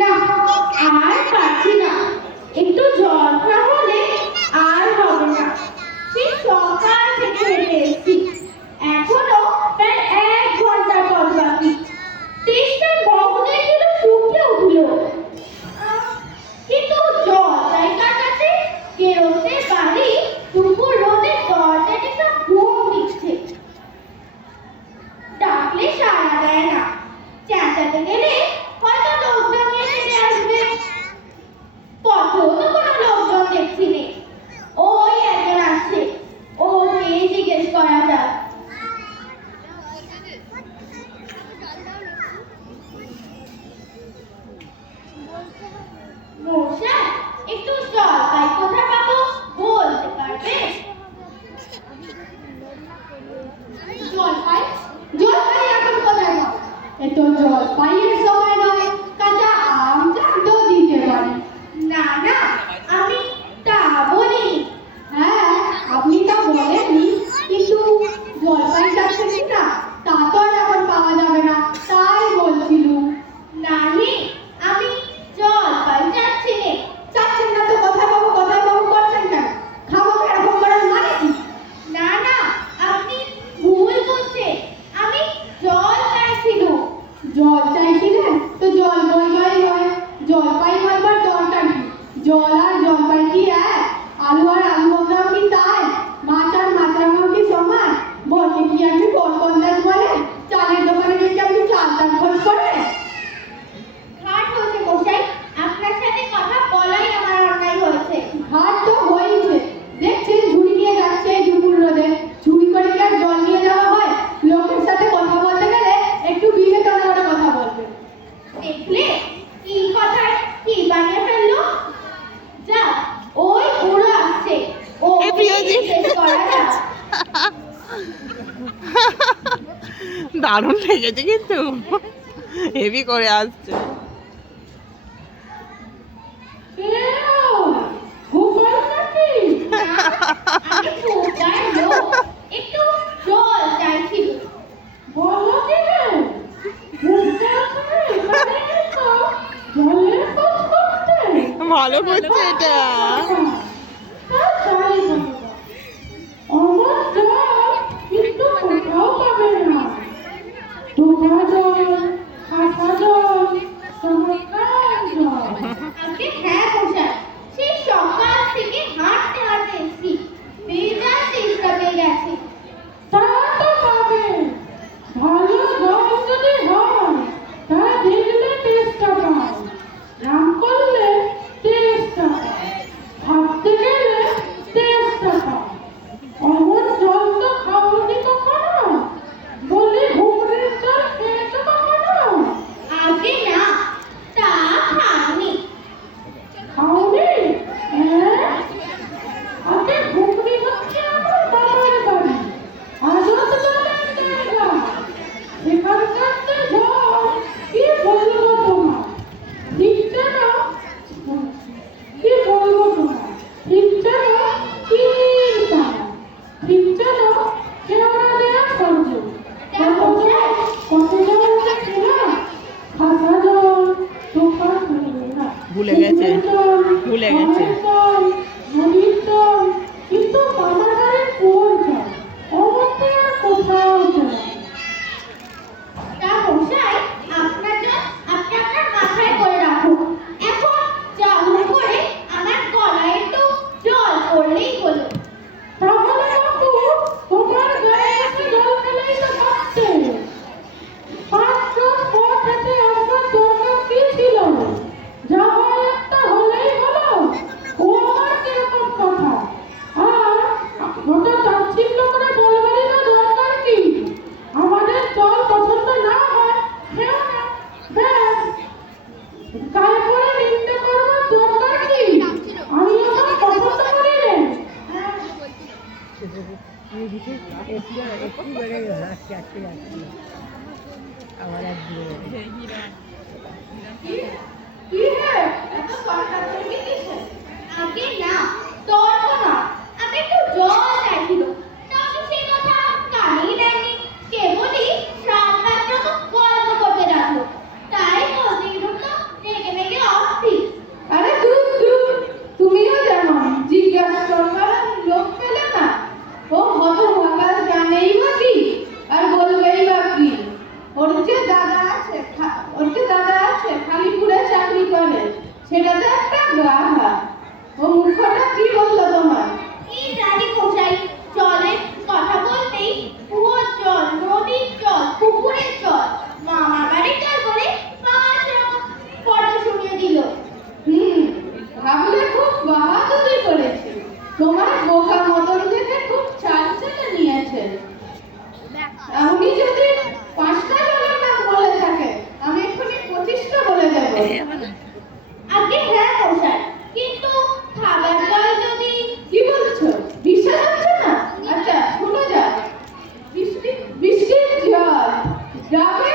না, আর পারছি না। একটু জল খাওয়া হলে আর হবে না। সেই সকাল থেকে হেঁটে এসেছি, এখনো প্রায় 1 ঘন্টার পথ বাকি। তেষ্টার ভবনে কিন্তু শুকিয়ে উঠল। কিন্তু জল চাই কার কাছে? কেরোসিনের বাড়ি দুপুর রোদে দরজাটি সব ঘুম দিচ্ছে। ডাকলে সাড়া দেয় না, চেঁচাতে গেলে হয়তো লোকজন এসে আসবে। পথেও তো কোনো লোকজন দেখছি নে। ওই একজন আসছে, ওকে জিজ্ঞেস করা যাক। মশাই, একটু জলপাই কোথায় পাবো বলতে পারবে? জলপাই? জলপাই এখন কোথায় পাবো? এ তো জলপাইয়ের সময় নয়, কাঁচা আম তো দিতে পারি। না না, আমি তা বলিনি। হ্যাঁ, আপনি তা বলেননি, কিন্তু জলপাই চাচ্ছেন না, তা তো আর এখন পাওয়া যাবে না, তাই বলছিলুম। নাহি, আমি জলপাই চাচ্ছি নে। চাচ্ছেন না তো কোথায় পাবো করছেন কেন? খাবো এরকম করার মানে কি? না না, আপনি ভুল বুঝছেন। আমি জল চাইছিলুম। জল চাইছিলেন তো জল বলবাই হয়, জলপাই বলবার দরকার কি? জল আর জলপাই কি এক? আলু আর আলু বকরাও কি তাই? মাছ আর মাছরাঙাও কি সমান? বলতে কি আপনি কলকন্দাজ বলেন? চালের দোকানে গিয়ে আপনি চাল দাম খোঁজ করেন? ঘাট হয়েছে মশাই, আপনার সাথে কথা বলাই আমার অন্যায় হয়েছে। ঘাট তো হয়েছে, দেখছেন ঝুড়ি নিয়ে যাচ্ছে এই দুপুর রোদে। ঝুড়ি করে কি আর জল নিয়ে যাওয়া হয়? লোকের সাথে কথা বলতে গেলে একটু বিবেচনা করে কথা বলবে। দেখলে কি কথায় কি বানিয়ে ফেললো? যা, ওই বুড়ো আসছে, ও জিজ্ঞেস করা যাক। দারুণ লেগেছে কিন্তু, হেভি করে আসছে। একটু জল চাইছিল। বলো কি রে? ভালো করছে এটা। সেই সকাল থেকে হাঁটতে হাঁটতে এসেছি, বেজায় চেষ্টা পেয়ে গেছে। তা তো পাবে, ভালো জল যদি হয় তা দেখলে টেস্টটা পায়, নাম করলে টেস্টটা পায়, ভাবতে গেলে টেস্টটা পায়। অমন জল তো খাওনি কখনো? বলি ঘুগনির জল খেয়েছো কখনো? আগে না, তা খাইনি। খাওনি? হ্যাঁ, আগে ঘুগনি হচ্ছে আমার বাবার বাড়ি, আজত বলের জায়গা। এখানকার যে জল কি বলবো তোমার, ঠিক যেন কি বলবো তোমার, ঠিক যেন চিনির পানা, ঠিক যেন কেওড়া দেয়া স্বর্গ। কত জল খেলাম, খাসা জল, দোকান না, ভুলে গেছে, ভুলে গেছে। নদীর জল, কিন্তু মামার বাড়ির কোন জল অমতে আর কোথাও যায়। তা মশাই, আপনার জল আপনি আপনার মাথায় করে রাখুন। এখন চালু করে আমার গলায় একটু জল পড়লেই হলো। তাহলে বাবু, তোমার গায়ে এসে জল খেলেই তো পারতে। 5 পথ হেঁটে আসবার দরকার কি ছিল? যা হয় একটা হলেই হলো। ও আমার কিরকম কথা? আর ওটা তাচ্ছিল্য করে বলবারই না দরকার কি? আমাদের জল পছন্দ না হয় খেও না, ব্যাস। তারপরে নিন্দে করবার দরকার কি? আমি আমার পছন্দ করি রে। কি হে, এত সরকার থেকে দিছে? আগে না, তর্ক না, আমি একটু জল চাইছিল। তবে সে কথা কানেই দেয়নি, কেবলই সাত মাত্র গল্প করতে রাখলো। তাই বলতে গেলাম তো রেগে মেগে যাবে